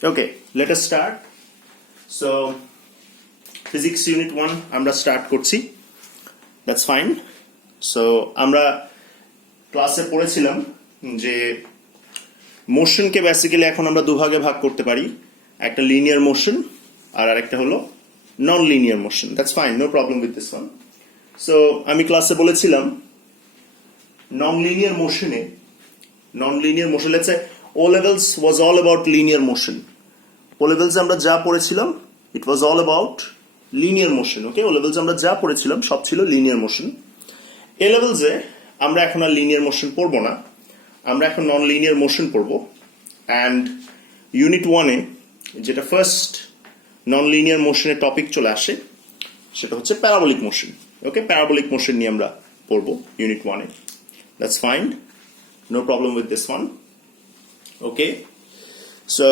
Okay, let us start. So, physics unit 1 আমরা start করছি. That's fine. So, আমরা ক্লাসে পড়েছিলাম যে মোশনকে বেসিক্যালি এখন আমরা দুভাগে ভাগ করতে পারি. একটা লিনিয়ার মোশন আর আরেকটা হলো নন linear motion. That's fine, no problem with this one. So, আমি ক্লাসে বলেছিলাম নন linear motion let's say O levels was all about linear motion. O levels আমরা যা পড়েছিলাম it was all about linear motion. Okay, O levels আমরা যা পড়েছিলাম সব ছিল linear motion. A levels এ আমরা এখন আর linear motion পড়বো না, আমরা এখন নন লিনিয়ার মোশন পড়বো. অ্যান্ড ইউনিট 1 এ যেটা ফার্স্ট নন লিনিয়ার মোশনের টপিক চলে আসে সেটা হচ্ছে parabolic motion. Okay, parabolic motion নিয়ে আমরা পড়বো ইউনিট 1 এ. That's fine, no problem with this one. Okay, so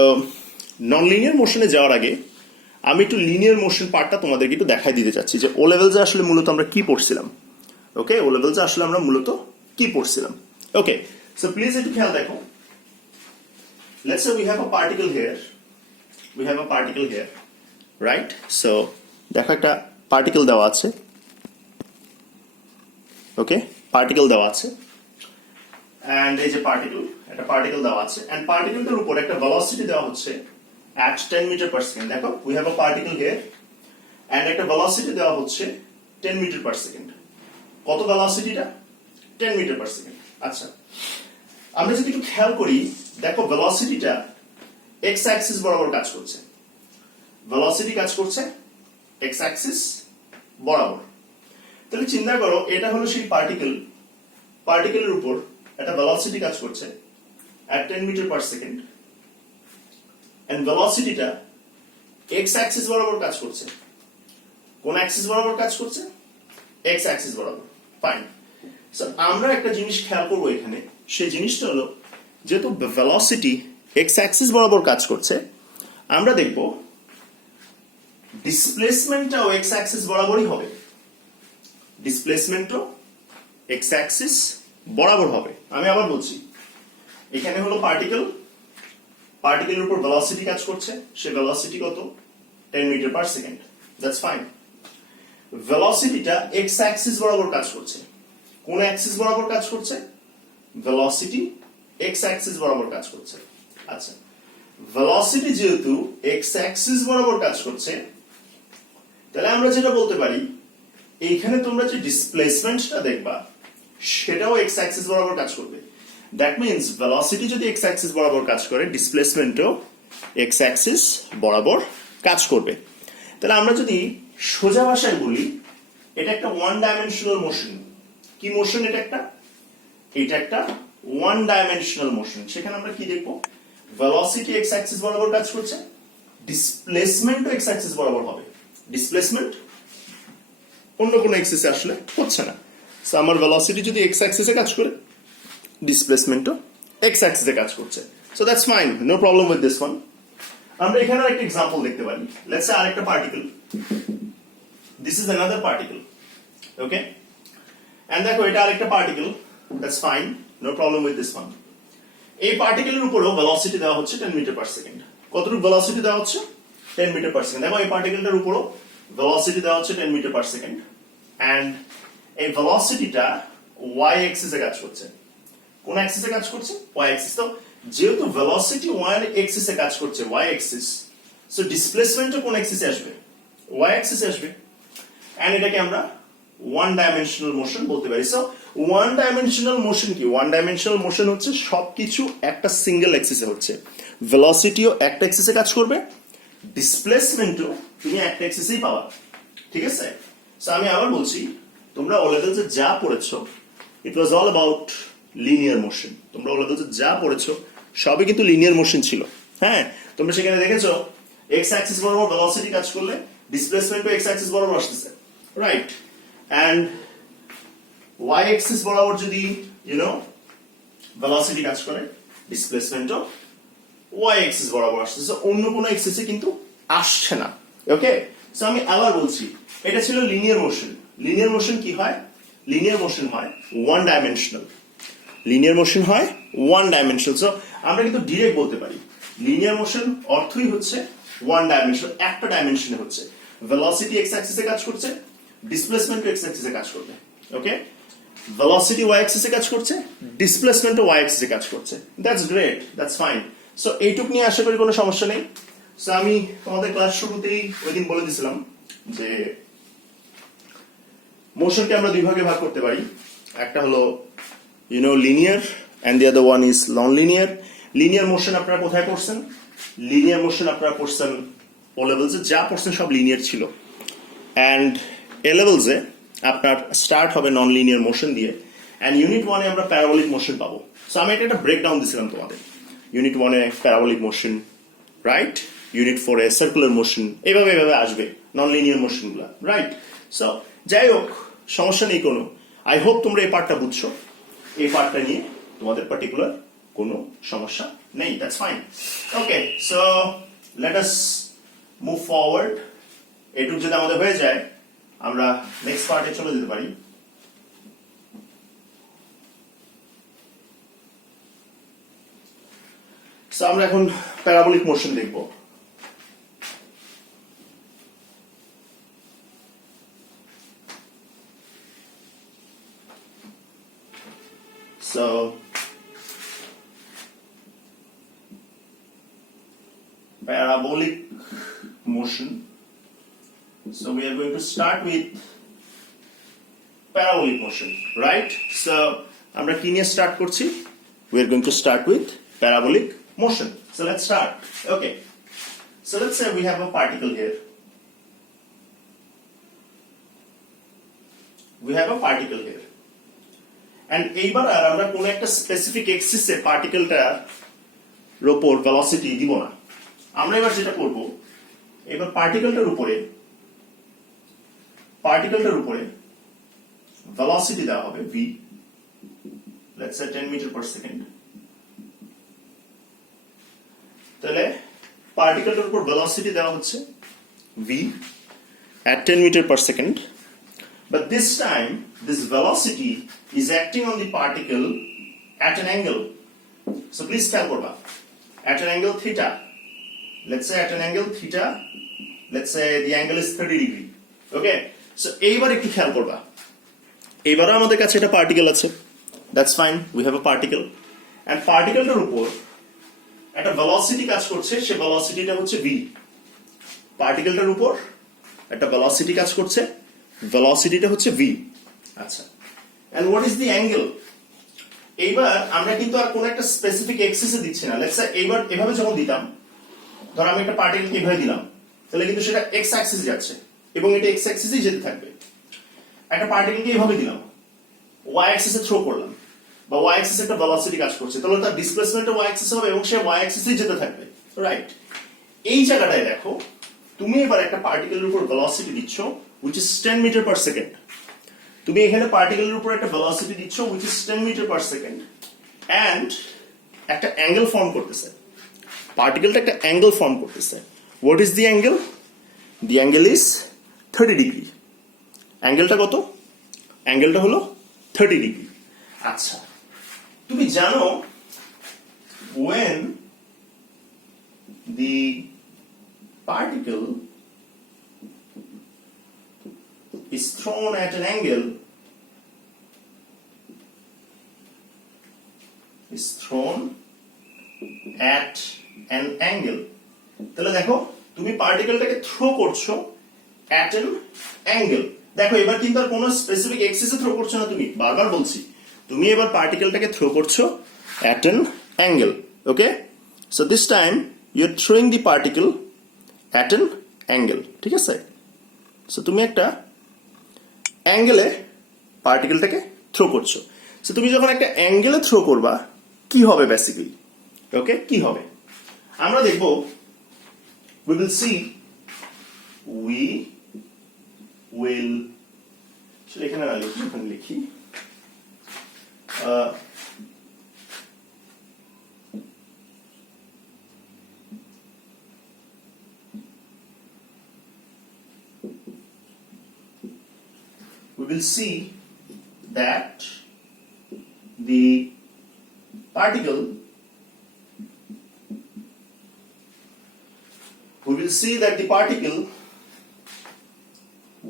non linear মোশনে যাওয়ার আগে আমি একটু লিনিয়ার মোশন পার্টটা তোমাদেরকে একটু দেখাই দিতে চাচ্ছি যে ও লেভেলসে আসলে মূলত আমরা কি পড়ছিলাম. ওকে, ও লেভেলসে আসলে আমরা মূলত কি পড়ছিলাম. ওকে, সো প্লিজ একটু খেয়াল দেখো. Let's say we have a particle here. Right? So দেখো একটা পার্টিকেল দেওয়া আছে. ওকে, পার্টিকেল দেওয়া আছে. And এই যে একটা পার্টিকেল দেওয়া আছে, and পার্টিকেলটার উপর একটা ভেলোসিটি দেওয়া হচ্ছে at 10 meter per second. দেখো, we have a particle here and একটা ভেলোসিটি দেওয়া হচ্ছে 10 meter per second. কত ভেলোসিটিটা? 10 meter per second. আচ্ছা, আমরা যদি একটু খেয়াল করি, দেখো ভেলোসিটিটা এক্স অ্যাক্সিস বরাবর কাজ করছে. ভেলোসিটি কাজ করছে এক্স অ্যাক্সিস বরাবর. তাহলে চিন্তা করো, এটা হলো সেই পার্টিকেলের উপর একটা ভেলোসিটি কাজ করছে at 10 meter per second and ভেলোসিটিটা এক্স অ্যাক্সিস বরাবর কাজ করছে. কোন অ্যাক্সিস বরাবর কাজ করছে? এক্স অ্যাক্সিস বরাবর. ফাইন. সো আমরা একটা জিনিস খেয়াল করবো এখানে, সেই জিনিসটা হলো যেহেতু ভেলোসিটি এক্স অ্যাক্সিস বরাবর কাজ করছে, আমরা দেখব ডিসপ্লেসমেন্টটাও এক্স অ্যাক্সিস বরাবরই হবে. ডিসপ্লেসমেন্টও এক্স অ্যাক্সিস বরাবর হবে. আমি আবার বলছি, এখানে হলো পার্টিকেলের উপর ভেলোসিটি কাজ করছে, সে ভেলোসিটি কত? 10 metre per second. That's fine. ভেলোসিটিটা এক্স অ্যাক্সিস বরাবর কাজ করছে. কোন অ্যাক্সিস বরাবর কাজ করছে? ভেলোসিটি এক্স অ্যাক্সিস বরাবর কাজ করছে. আচ্ছা, ভেলোসিটি যেহেতু এক্স অ্যাক্সিস বরাবর কাজ করছে, তাহলে আমরা যেটা বলতে পারি, এইখানে তোমরা যে ডিসপ্লেসমেন্টটা দেখবা সেটাও এক্স অ্যাক্সিস বরাবর কাজ করবে. দ্যাট মিন্স ভেলোসিটি যদি এক্স অ্যাক্সিস বরাবর কাজ করে, ডিসপ্লেসমেন্টও এক্স অ্যাক্সিস বরাবর কাজ করবে. তাহলে আমরা যদি সোজা ভাষায় বলি, এটা একটা ওয়ান ডাইমেনশনাল মোশন. কি মোশন? এটা একটা ওয়ান ডাইমেনশনাল মোশন. সেখানে আমরা কি দেখবো? ভেলোসিটি এক্স অ্যাক্সিস বরাবর কাজ করছে, ডিসপ্লেসমেন্টও এক্স অ্যাক্সিস বরাবর হবে. ডিসপ্লেসমেন্ট অন্য কোনো অ্যাক্সিসে আসলে হচ্ছে না. সো আমার ভেলোসিটি যদি এক্স অ্যাক্সিসে কাজ করে, ডিসপ্লেসমেন্টও এক্স অ্যাক্সিসে কাজ করছে. So that's fine, no problem with this one. আমরা এখানে একটা এক্সাম্পল দেখতে পারি. লেটস সে আরেকটা particle, this is another particle. Okay, and দেখো এটা আরেকটা particle. That's fine, no problem with this one. এই পার্টিকেলের উপরেও ভেলোসিটি দেওয়া হচ্ছে 10 মিটার পার সেকেন্ড. কতটুকু ভেলোসিটি দেওয়া হচ্ছে? 10 মিটার পার সেকেন্ড. দেখো এই পার্টিকেলটার উপরও ভেলোসিটি দেওয়া হচ্ছে 10 মিটার পার সেকেন্ড. এন্ড এই ভেলোসিটিটা ওয়াই অ্যাক্সিসে কাজ করছে. কোন অ্যাক্সিসে কাজ করছে? Y axis. তো যেহেতু ভেলোসিটি ওয়াই অ্যাক্সিসে কাজ করছে, ওয়াই অ্যাক্সিস, সো ডিসপ্লেসমেন্টও কোন অ্যাক্সিসে আসবে? ওয়াই অ্যাক্সিসে আসবে. এন্ড এটাকে আমরা ওয়ান ডাইমেনশনাল মোশন বলতে পারি. সো ওয়ান ডাইমেনশনাল মোশন কি? ওয়ান ডাইমেনশনাল মোশন হচ্ছে সবকিছু একটা সিঙ্গেল অ্যাক্সিসে হচ্ছে. ভেলোসিটিও একটা অ্যাক্সিসে কাজ করবে, ডিসপ্লেসমেন্টও তুমি একটা অ্যাক্সিসেই পাবা. ঠিক আছে? সো আমি আবার বলছি, তোমরা ও লেভেলসে যা পড়েছো it was all about linear motion. তোমরা ও লেভেলসে যা পড়েছো সবই কিন্তু লিনিয়ার মোশন ছিল. হ্যাঁ, তোমরা সেখানে দেখেছো এক্স অ্যাক্সিস বরাবর ভেলোসিটি কাজ করলে ডিসপ্লেসমেন্টও এক্স অ্যাক্সিস বরাবর আসতেছে. রাইট? এন্ড ওয়াই অ্যাক্সিস বরাবর যদি ভেলোসিটি কাজ করে, ডিসপ্লেসমেন্টও ওয়াই অ্যাক্সিস বরাবর আসতেছে, অন্য কোনো অ্যাক্সিসে কিন্তু আসছে না. ওকে, সো আমি আবার বলছি, এটা ছিল লিনিয়ার মোশন. লিনিয়ার মোশন কি হয়? লিনিয়ার মোশন হয় ওয়ান ডাইমেনশনাল. লিনিয়ার মোশন হয় ওয়ান ডাইমেনশনাল. সো আমরা কিন্তু ডিরেক্ট বলতে পারি লিনিয়ার মোশন অর্থই হচ্ছে ওয়ান ডাইমেনশন, একটা ডাইমেনশনে হচ্ছে। ভেলোসিটি এক্স অ্যাক্সিসে কাজ করছে, ডিসপ্লেসমেন্ট এক্স অ্যাক্সিসে কাজ করবে। ওকে, ভেলোসিটি ওয়াই অ্যাক্সিসে কাজ করছে, ডিসপ্লেসমেন্ট ওয়াই অ্যাক্সিসে কাজ করছে। That's great, that's fine. So এইটুক নিয়ে আশা করি কোনো সমস্যা নেই। সো আমি তোমাদের ক্লাস শুরুতেই ওই দিন বলে দিয়েছিলাম যে মোশনকে আমরা দুই ভাগে ভাগ করতে পারি। একটা হলো linear and the other one is non linear. Linear motion আপনারা কোথায় পড়ছেন? লিনিয়ার মোশন আপনারা পড়ছেন ও লেভেলসে, যা পড়ছেন সব লিনিয়ার ছিল। অ্যান্ড এ লেভেলসে আপনার স্টার্ট হবে নন লিনিয়ার মোশন দিয়ে, অ্যান্ড ইউনিট ওয়ানে আমরা প্যারাবোলিক মোশন পাবো। সো আমি এটা একটা ব্রেকডাউন দিয়েছিলাম তোমাদের। ইউনিট ওয়ানে প্যারাবোলিক মোশন, রাইট? ইউনিট 4 এ সার্কুলার মোশন, এইভাবে আসবে নন লিনিয়ার মোশনগুলো, রাইট? সো যাই হোক, সমস্যা নেই কোনো। আই হোপ তোমরা এই পার্টটা বুঝছো। এই পার্টটা নিয়ে তোমাদের পার্টিকুলার কোনো সমস্যা নেই। That's fine. Okay, so let us move forward. এটুকু যদি আমাদের হয়ে যায়, আমরা নেক্সট পার্টে চলে যেতে পারি। সো আমরা এখন প্যারাবোলিক মোশন দেখব। So parabolic motion. So we are going to start with parabolic motion, right? So আমরা কি নিয়ে স্টার্ট করছি? We are going to start with parabolic motion. So let's start. Okay. So let's say we have a particle here. We have a particle here. And এইবার আর আমরা কোন একটা specific এক্সিসে পার্টিকেলটার উপর velocity দিব না। আমরা এবার যেটা করব, এবার পার্টিকেলটার উপরে ভেলোসিটি দেওয়া হবে v, let's say 10 metre per second. তাহলে পার্টিকেলটার উপর ভেলোসিটি দেওয়া হচ্ছে v at 10 meter per second. But this time, this velocity is acting on the particle at an angle. So please খেয়াল করবা, at an angle theta. Let's say at an angle theta, let's say the angle is 30 degree. Okay? So এইবার একটু খেয়াল করবা, এইবারও আমাদের কাছে একটা পার্টিকেল আছে। That's fine, we have a particle. And পার্টিকেলটার উপর একটা ভেলোসিটি কাজ করছে, সে ভেলোসিটিটা হচ্ছে v। পার্টিকেলটার উপর একটা ভেলোসিটি কাজ করছে, ভেলোসিটিটা হচ্ছে v। আচ্ছা, and what is the angle? এইবার আমরা কিন্তু আর কোন একটা স্পেসিফিক এক্সিসে দিচ্ছি না। লেটস সে এইবার এভাবে যখন দিতাম, ধর আমি একটা পার্টিকেলকে এভাবে দিলাম, তাহলে কিন্তু সেটা এক্স অ্যাক্সিসে যাচ্ছে এবং এটা এক্স অ্যাক্সিসেই যেতে থাকবে। একটা পার্টিকেলকে এভাবে দিলাম, ওয়াই অ্যাক্সিসে থ্রো করলাম, বা ওয়াই অ্যাক্সিসে একটা ভেলোসিটি কাজ করছে, তাহলে তার ডিসপ্লেসমেন্টটা ওয়াই অ্যাক্সিসে হবে এবং সে ওয়াই অ্যাক্সিসেই যেতে থাকবে, রাইট? এই জায়গাটায় দেখো, তুমি এবার একটা পার্টিকেলের উপর ভেলোসিটি দিচ্ছ which is 10 meter per second. তুমি এখানে পার্টিকেলের উপর একটা ভেলোসিটি দিচ্ছ which is 10 meter per second, and একটা অ্যাঙ্গেল ফর্ম করতেছে। পার্টিকেলটা একটা অ্যাঙ্গেল ফর্ম করতেছে। What is the angle? The angle is 30 degree. অ্যাঙ্গেলটা কত? অ্যাঙ্গেলটা হলো 30 ডিগ্রি। আচ্ছা, তুমি জানো when the particle is thrown at an angle, তাহলে দেখো তুমি পার্টিকেলটাকে থ্রো করছো at an angle। দেখো এবার কিন্তু আর কোনো স্পেসিফিক এক্সিসে থ্রো করছো না, তুমি বারবার বলছি, তুমি এবার পার্টিকেলটাকে থ্রো করছো at an angle। Okay, so this time you are throwing the particle at an angle, ঠিক আছে? সো তুমি একটা অ্যাঙ্গেলে পার্টিকেলটাকে থ্রো করছো। সো তুমি যখন একটা অ্যাঙ্গেলে থ্রো করবা, কি হবে বেসিক্যালি? ওকে, কি হবে আমরা দেখব। we will see, এখানে না লিখি, এখানে লিখি, we will see that the particle will see that the particle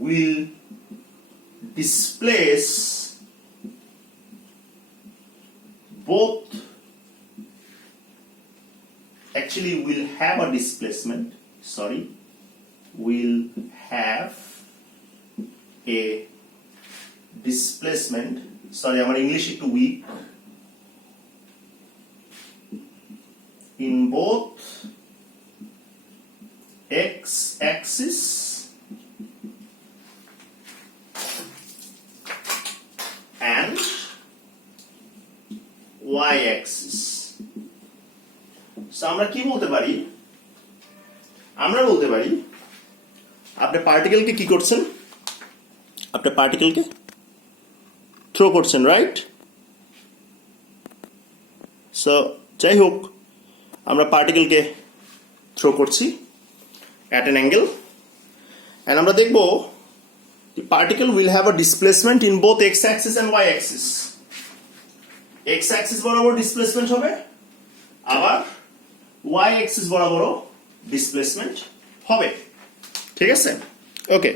will displace both, actually will have a displacement, will have a displacement, আমার ইংলিশ একটু week, in both x-axis and y-axis. So আমরা কি বলতে পারি? আমরা বলতে পারি আপনি পার্টিকেলকে কি করছেন? আপনি পার্টিকেলকে থ্রো করছেন, রাইট? সো যাই হোক, আমরা পার্টিকেলকে থ্রো করছি at an angle, and আমরা দেখব the particle will have a displacement in both x-axis and y-axis. x-axis বরাবর ডিসপ্লেসমেন্ট হবে, আবার y-axis বরাবরও ডিসপ্লেসমেন্ট হবে। ঠিক আছে, ওকে।